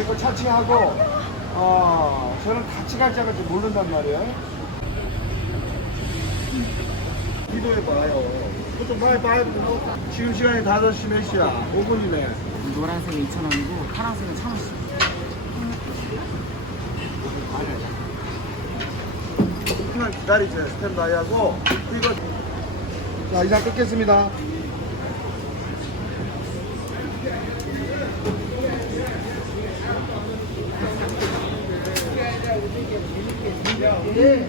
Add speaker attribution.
Speaker 1: 이거 차치하고 어 저는 같이 갈지 안 갈지 모른단 말이에요. 기도해 봐요. 좀 빨리 빨리. 지금 시간이 5시 몇 시야? 5분이네.
Speaker 2: 노란색은 2,000원이고 파란색은 1,000원씩.
Speaker 1: 시간 기다리세요. 스탠바이 하고 이거 자 이상 끊겠습니다. 예.